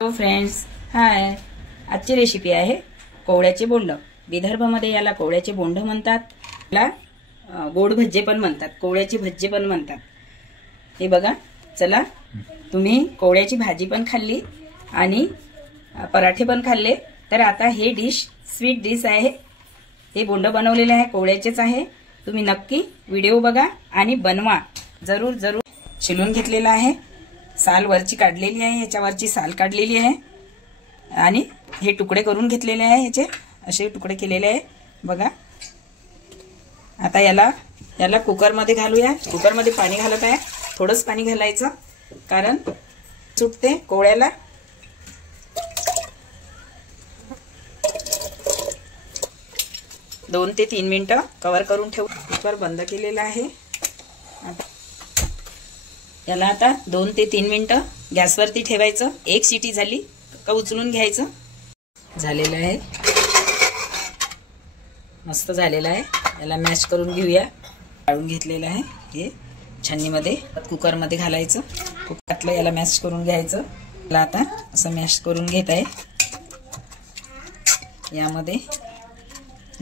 Hello friends, हाय. आजची recipe आहे कोवळ्याचे बोंड. विदर्भामध्ये याला कोवळ्याचे बोंड म्हणतात. याला गोड भज्जे पण म्हणतात, कोवळ्याचे भज्जे पण म्हणतात. हे बघा, चला तुम्ही कोवळ्याची भाजी पण खाल्ली आणि पराठे पण खाल्ले, तर आता हे डिश स्वीट डिश आहे. हे बोंड बनवलेले आहे, कोवळ्याचेच आहे. तुम्ही नक्की व्हिडिओ बघा आणि बनवा. जरूर जरूर. शिलून घेतलेला आहे, साल वरची काढलेली आहे, याच्यावरची साल काढलेली आहे आणि हे तुकडे करून घेतलेले आहे. याचे असे तुकडे केलेले आहे बघा. आता याला कुकर मध्ये घालूया. कुकर मध्ये पाणी घालत आहे, थोडंच पाणी घालायचं कारण सुटते कोवळ्याला. दोन ते 3 मिनिटं कव्हर करून ठेवू. कुकर बंद केलेला आहे. याला आता 2 ते 3 मिनिटं गॅसवरती ठेवायचं. एक शिटी झाली का उचलून घ्यायचं. झालेलं आहे, मस्त झालेलं आहे. याला मॅश करून घेऊया. काढून घेतलेलं आहे. हे छन्नीमध्ये कुकरमध्ये घालायचं. कुकरातलं याला मॅश करून घ्यायचं. याला आता असं मॅश करून घेत आहे. यामध्ये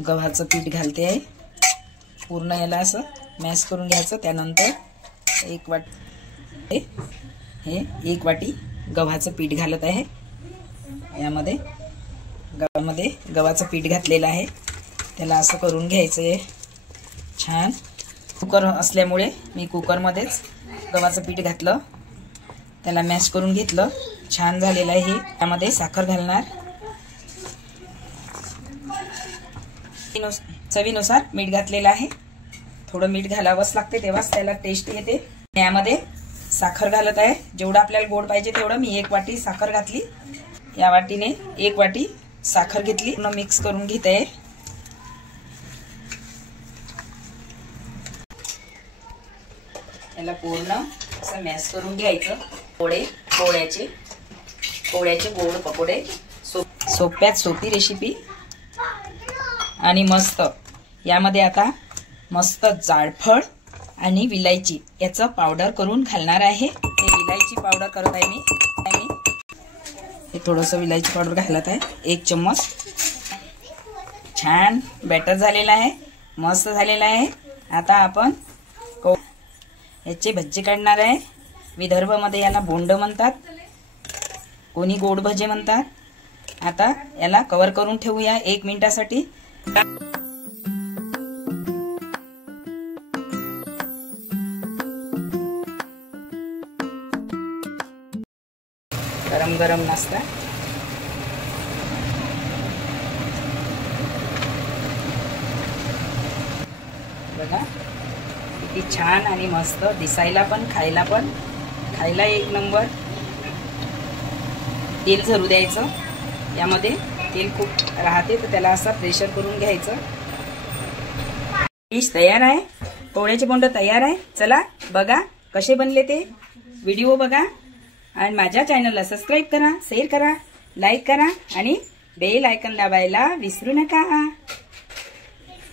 गव्हाचं पीठ घालते आहे. पूर्ण याला असं मॅश करून घ्यायचं. त्यानंतर एक वाटी गव्हाचं पीठ घालत आहे. यामध्ये गव्हाचं पीठ घातलेलं आहे. त्याला असं करून घ्यायचं आहे छान. कुकर असल्यामुळे मी कुकरमध्येच गव्हाचं पीठ घातलं, त्याला मॅश करून घेतलं. छान झालेलं आहे. हे त्यामध्ये साखर घालणार. चवीनुसार मीठ घातलेलं आहे. थोडं मीठ घालावंच लागते, तेव्हाच त्याला टेस्ट येते. यामध्ये साखर घालत आहे. जेवढं आपल्याला गोड पाहिजे तेवढं. मी 1 वाटी साखर घातली. या वाटीने 1 वाटी साखर घेतली. पूर्ण मिक्स करून घेत आहे. याला पूर्ण असं मॅश करून घ्यायचं. कोवळ्याचे गोड पकोडे. सोप्यात सोपी रेसिपी आणि मस्त. यामध्ये आता मस्त जायफळ आणि विलायची याचं पावडर करून घालणार आहे. ते विलायची पावडर करत आहे मी. हे थोडंसं विलायची पावडर घालत आहे, 1 चम्मच. छान बॅटर झालेला आहे, मस्त झालेला आहे. आता आपण याचे भज्जे काढणार आहे. विदर्भामध्ये याला बोंड म्हणतात, कोणी गोड भजे म्हणतात. आता याला कव्हर करून ठेवूया 1 मिनिटासाठी. गरम गरम नाश्ता. बघा किती छान आणि मस्त दिसायला पण, खायला एक नंबर. तेल झरू द्यायचं. यामध्ये तेल खूप राहते, तर त्याला असं प्रेशर करून घ्यायचं. डिश तयार आहे. कोवळ्याचे बोंड तयार आहे. चला बघा कसे बनले ते. व्हिडिओ बघा आणि माझ्या चॅनलला सबस्क्राईब करा, शेअर करा, लाईक करा आणि बेल आयकॉन दाबायला विसरू नका.